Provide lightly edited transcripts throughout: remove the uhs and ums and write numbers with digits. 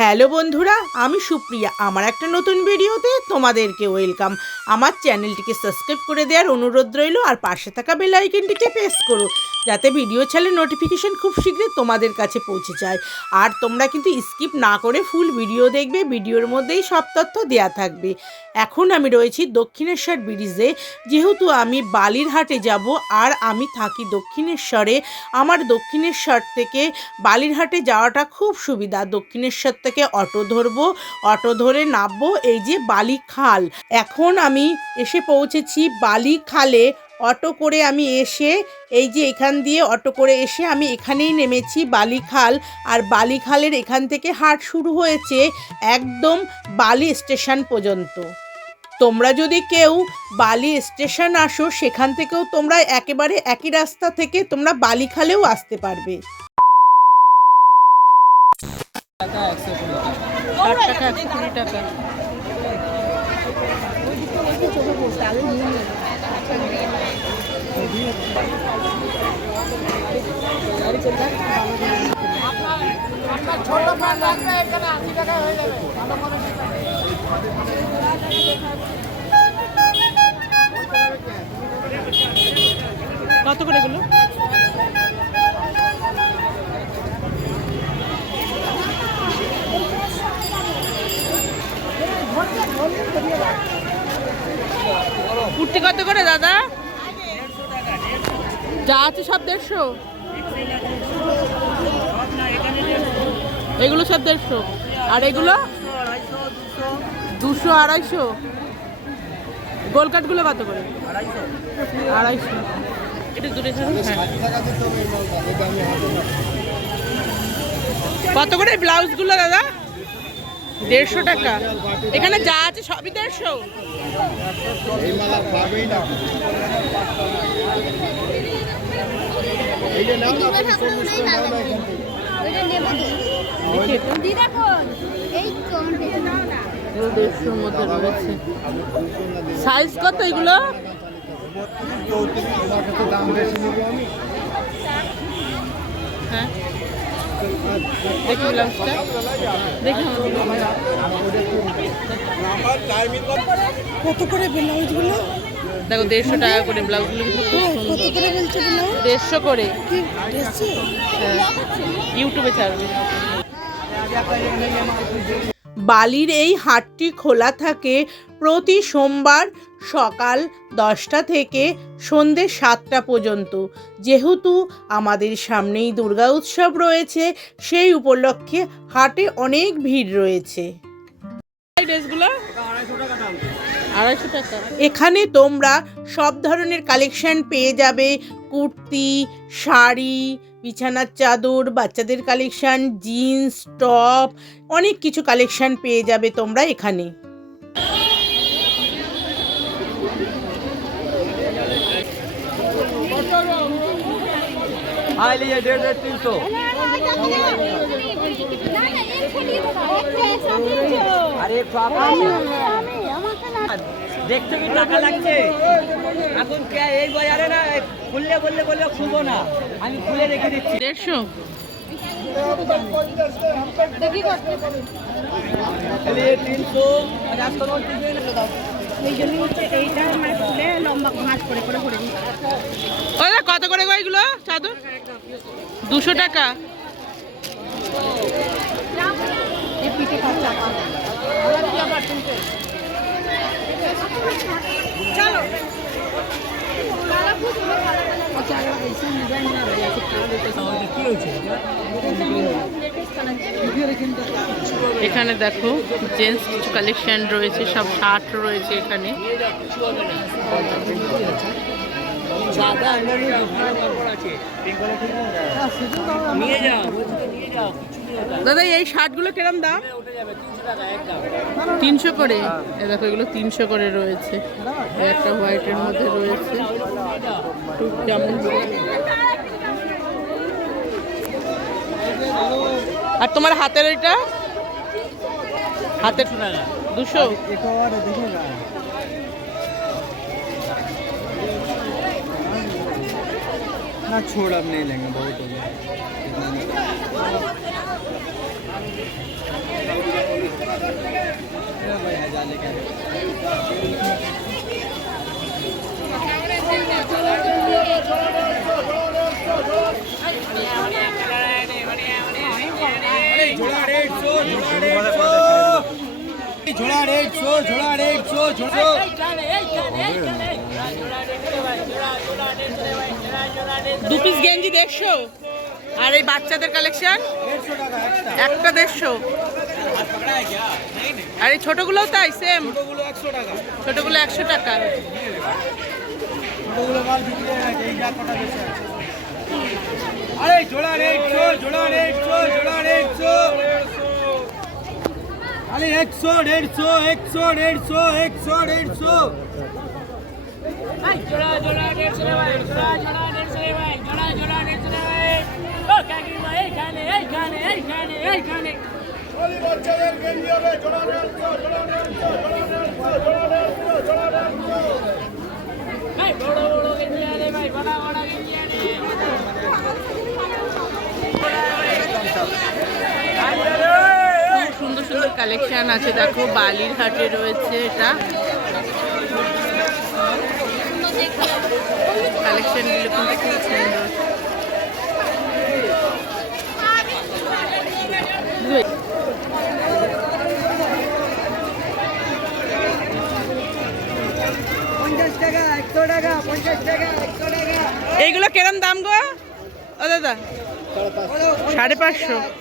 Hello বন্ধুরা, আমি সুপ্রিয়া। আমার একটা নতুন ভিডিওতে তোমাদেরকে ওয়েলকাম। আমার চ্যানেলটিকে সাবস্ক্রাইব করে দেওয়ার অনুরোধ রইল, আর পাশে থাকা বেল আইকনটিকে প্রেস করো, যাতে ভিডিও ছাড়লে নোটিফিকেশন খুব শীঘ্রই তোমাদের কাছে পৌঁছে যায়। আর তোমরা কিন্তু স্কিপ না করে ফুল ভিডিও দেখবে, ভিডিওর মধ্যেই সব তথ্য দেওয়া থাকবে। এখন আমি রয়েছি দক্ষিণেশ্বর ব্রিজে, যেহেতু আমি বালিরহাটে যাব আর আমি থাকি দক্ষিণেশ্বরে। আমার দক্ষিণেশ্বর থেকে বালিরহাটে যাওয়াটা খুব সুবিধা। দক্ষিণেশ্বর থেকে অটো ধরবো, অটো ধরে নামবো এই যে বালিখাল। এখন আমি এসে পৌঁছেছি বালিখালে। অটো করে আমি এসে এই যে এখান দিয়ে অটো করে এসে আমি এখানেই নেমেছি বালিখাল। আর বালিখালের এখান থেকে হাট শুরু হয়েছে একদম বালি স্টেশন পর্যন্ত। তোমরা যদি কেউ বালি স্টেশন আসো, সেখান থেকেও তোমরা একেবারে একই রাস্তা থেকে তোমরা বালিখালেও আসতে পারবে। 60 টাকা 120 টাকা। কত করে এগুলো? কুর্তি কত করে দাদা? যা আছে সব 150? এগুলো সব 150? আর এগুলো 200 250? গোলকাটগুলো কত করে? 250। এটা দূরে কত করে ব্লাউজগুলো দাদা? 150 টাকা। এখানে যা আছে সবই 150? সাইজ কত এগুলো? হ্যাঁ দেখি ব্লাউজটা, দেখি কত করে ব্লাউজগুলো? দেখো 150 টাকা করে ব্লাউজগুলো, কত করে বলছো? 150 করে। হ্যাঁ, ইউটিউবে ছাড়বে। বালির এই হাটটি খোলা থাকে প্রতি সোমবার সকাল 10টা থেকে সন্ধ্যে 7টা পর্যন্ত। যেহেতু আমাদের সামনেই দুর্গা উৎসব রয়েছে, সেই উপলক্ষে হাটে অনেক ভিড় রয়েছে। এখানে তোমরা সব ধরনের কালেকশন পেয়ে যাবে। কুর্তি, শাড়ি, বিছানার চাদর, বাচ্চাদের কালেকশন, জিন্স, টপ, অনেক কিছু কালেকশন পেয়ে যাবে তোমরা এখানে। দেখতে কি টাকা লাগছে এখন? এই বাজারে না খুললে বললে খুলবো না, আমি খুলে রেখে দিচ্ছি। 150? কত করে এগুলো চাদর? 200 টাকা। চলো এখানে দেখো জেন্টস কিছু কালেকশন রয়েছে, সব শার্ট রয়েছে এখানে। দাদা এই শার্টগুলো কিরম দাম? 300 করে। দেখো এগুলো 300 করে রয়েছে। একটা হোয়াইটের মধ্যে রয়েছে, যেমন। আর তোমার হাতের ওইটা? হাতের 200? ना छोड़, अब नहीं लेंगे, बहुत हो गया। দু পিস গেঞ্জি 150 আর এই বাচ্চাদের কালেকশন একটা 150 আর এই ছোটগুলোও তাই সেম ছোটগুলো 100 টাকা আরে জোড়া 150 জোড়া 150 জোড়া 150 আরে 100 150 100 150 100 ভাই জোড়া জোড়া 150 রে ভাই জোড়া জোড়া 150 রে ভাই জোড়া জোড়া 150 রে ভাই ও কাকি ভাই এইখানে এইখানে এইখানে এইখানে ওই বাচ্চাদের গেঞ্জি হবে জোড়া 150 জোড়া 150 জোড়া 150 জোড়া 150 জোড়া 150 ভাই বড় বড় গেঞ্জি আরে ভাই বড় বড় গেঞ্জি আরে খুব সুন্দর সুন্দর কালেকশন আছে দেখো বালির হাটে রয়েছে এটা কালেকশনগুলো কিন্তু খুব সুন্দর এইগুলো কিরম দাম গো ও দাদা 550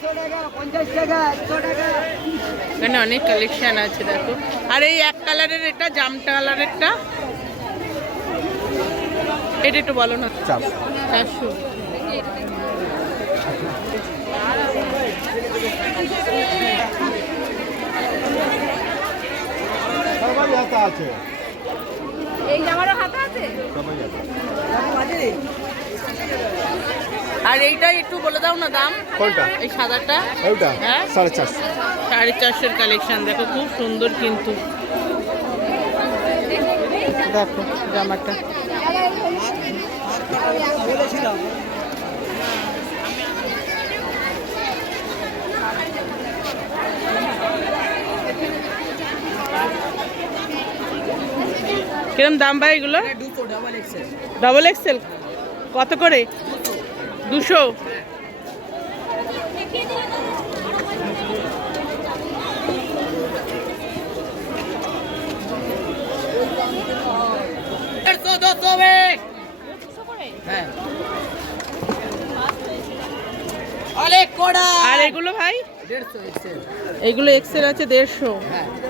এখানে অনেক কালেকশন আছে দেখো আর এই এক কালারের এটা জামটা কালারেরটা এটা একটু বলো না 400 সবাই হাতে আছে এই জামারও হাতা আছে সবাই আছে আর এইটা একটু বলে দাও না দাম কোনটা এই সাদাটা ওইটা হ্যাঁ 450 450 কালেকশন দেখো খুব সুন্দর কিন্তু দেখো জামাটা কিরম দাম ভাই এগুলো ডবল এক্সেল কত করে 200 আর এগুলো ভাই 150 এগুলো এক্সেল আছে 150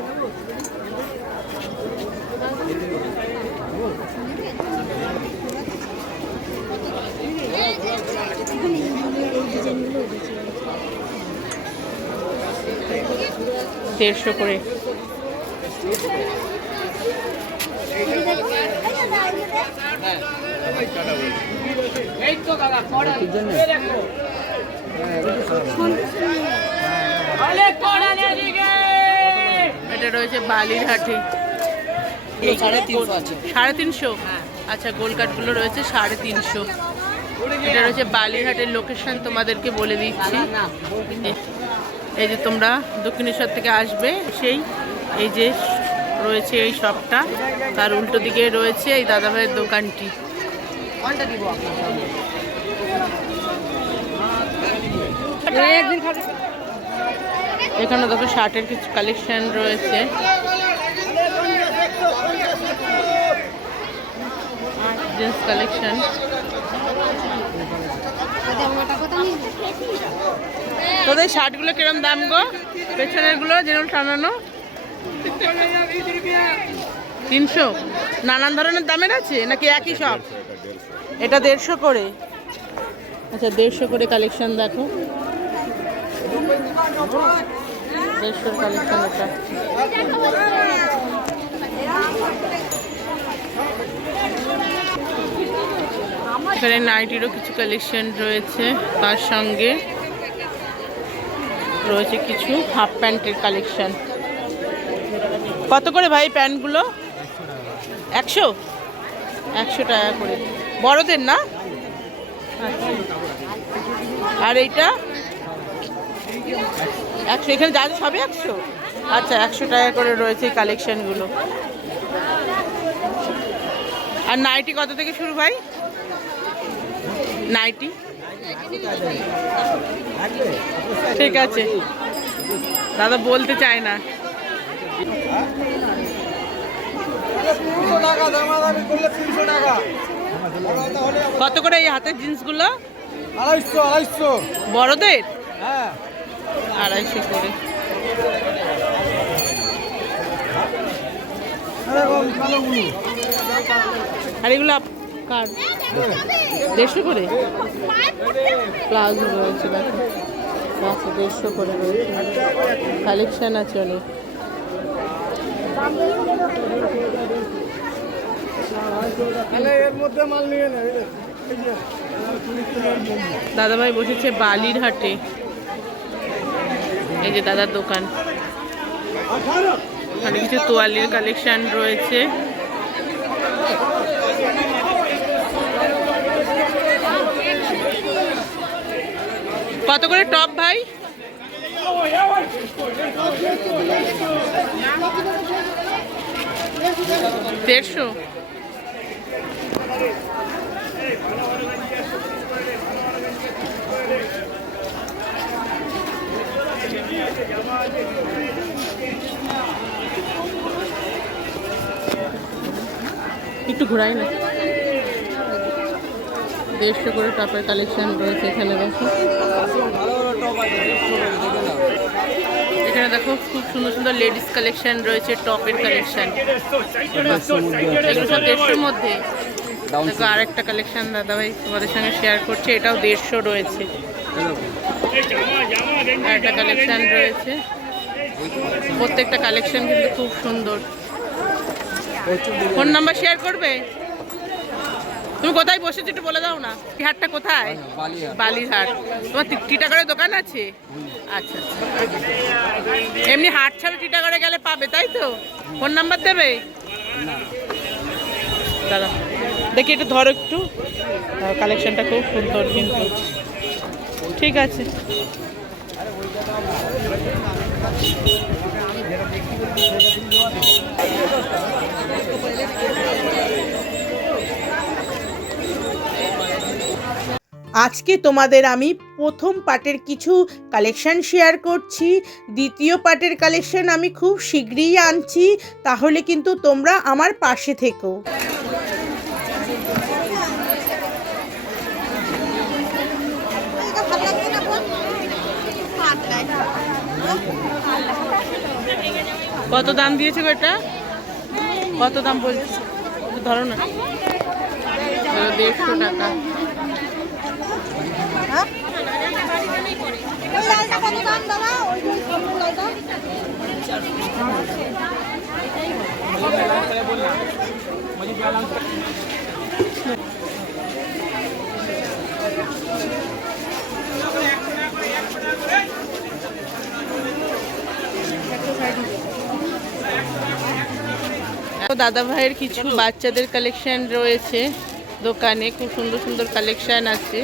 150 করে এই তো দাদা কোড়া দেখো আরে কোড়া নিয়ে দিকে এটা রয়েছে বালির হাটে 350 আছে 350 আচ্ছা গোলকাটগুলো রয়েছে 350 এটা রয়েছে বালিরহাটের লোকেশন তোমাদেরকে বলে দিচ্ছি এই যে তোমরা দক্ষিণেশ্বর থেকে আসবে সেই এই যে রয়েছে এই শপটা তার উল্টো দিকে রয়েছে এই দাদাভাইয়ের দোকানটি এখানে দেখো শার্টের কিছু কালেকশন রয়েছে জিন্স কালেকশন তোদের শার্টগুলো কিরম দাম গো পেছনের গুলো যেরকম টানানো 300 নানান ধরনের দামের আছে নাকি একই সব এটা 150 করে আচ্ছা 150 করে কালেকশন দেখো 150 কালেকশন এটা এখানে নাইটিরও কিছু কালেকশন রয়েছে তার সঙ্গে রয়েছে কিছু হাফ প্যান্টের কালেকশন কত করে ভাই প্যান্টগুলো 100 টাকা করে বড়দের না আচ্ছা আর এইটা 100 এখানে যা সবই 100 আচ্ছা 100 টাকা করে রয়েছে এই কালেকশনগুলো। আর নাইটি কত থেকে শুরু ভাই? নাইটি ঠিক আছে, দাদা বলতে চায় না। কত করে এই হাতের জিন্সগুলো? 250 বড়দের হ্যাঁ 250 করে। আর এগুলো কার 150 করে? প্লাজো রয়েছে দেখো, আচ্ছা 150 করে রয়েছে, কালেকশন আছে অনেক। এর মধ্যে মাল নিয়ে না। দাদাভাই বসেছে বালির হাটে, এই যে দাদার দোকান, ওখানে কিছু তোয়ালির কালেকশন রয়েছে। কত করে টপ ভাই? 150। একটু ঘোরাই না। 150 করে টপের কালেকশন রয়েছে এখানে দেখো। এখানে দেখো খুব সুন্দর সুন্দর লেডিস কালেকশন রয়েছে, টপের কালেকশন। এগুলো সব 150-র মধ্যে। দেখো আরেকটা কালেকশন দাদাভাই তোমাদের সঙ্গে শেয়ার করছে, এটাও 150 রয়েছে। আরেকটা কালেকশন রয়েছে, প্রত্যেকটা কালেকশন কিন্তু খুব সুন্দর। ফোন নাম্বার শেয়ার করবে? তুমি কোথায় বসেছো একটু বলে দাও না। এই হাটটা কোথায়? বালিরহাট। তোমার টিটাগড়ের দোকান আছে? আচ্ছা আচ্ছা, এমনি হাট ছাড়া টিটাগড়ে গেলে পাবে তাই তো? ফোন নাম্বার দেবে? দাদা দেখি একটু ধরো একটু, কালেকশনটা খুব সুন্দর কিন্তু। ঠিক আছে, আজকে তোমাদের আমি প্রথম পার্টের কিছু কালেকশন শেয়ার করছি, দ্বিতীয় পার্টের কালেকশন আমি খুব শীঘ্রই আনছি, তাহলে কিন্তু তোমরা আমার পাশে থেকো। কত দাম দিয়েছে গো এটা? কত দাম বলছি ধরো না। 150 টাকা। দাদা ভাইয়ের কিছু বাচ্চাদের কালেকশন রয়েছে দোকানে, খুব সুন্দর সুন্দর কালেকশন আছে।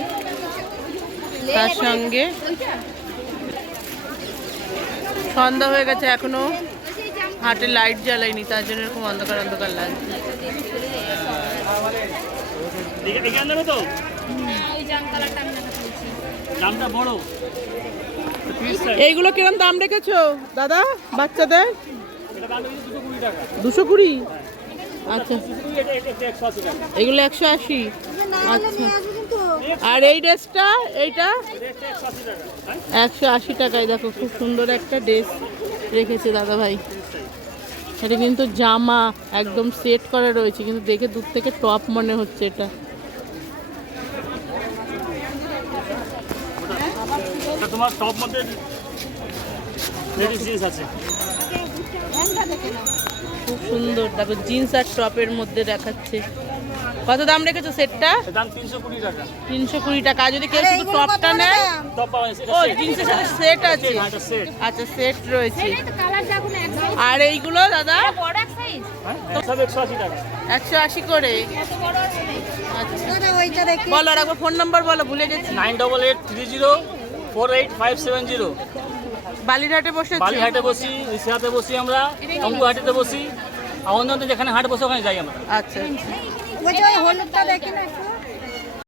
তার সঙ্গে সন্ধ্যা হয়ে গেছে, এখনো হাটে লাইট জ্বালায়নি, তার জন্য এরকম অন্ধকার অন্ধকার লাগছে। এইগুলো কিরকম দাম রেখেছো দাদা বাচ্চাদের? 220। আচ্ছা, এগুলো 180। আচ্ছা, আর এই ড্রেসটা এইটা 180 টাকায়। দেখো খুব সুন্দর একটা ড্রেস রেখেছে দাদা ভাই, এটা কিন্তু জামা একদম সেট করা রয়েছে, কিন্তু দেখে দূর থেকে টপ মনে হচ্ছে এটা। তোমার টপ মধ্যে লেডিস জিন্স আছে, খুব সুন্দর। দেখো জিন্স আর টপের মধ্যে দেখাচ্ছে। কত দাম রেখেছো সেটটা? দাম 320 টাকা। 320 টাকা। আর যদি কেউ শুধু টপটা নেয়? টপ পাওয়া যায়, ও জিন্সের সাথে সেট আছে? আচ্ছা সেট রয়েছে। আর এইগুলো দাদা? সব 180 টাকা। 180 করে। আচ্ছা বলো, আর একবার ফোন নাম্বার বলো, ভুলে গেছি। 98304857 বালিরহাটে বসেছি। বালিরহাটে বসি, ঋষিহাটে বসি, আমরা অঙ্গুহাটিতে বসি, আর অন্য যেখানে হাট বসে ওখানে যাই আমরা। আচ্ছা ওই যে ওই হলুদটা দেখি না একটু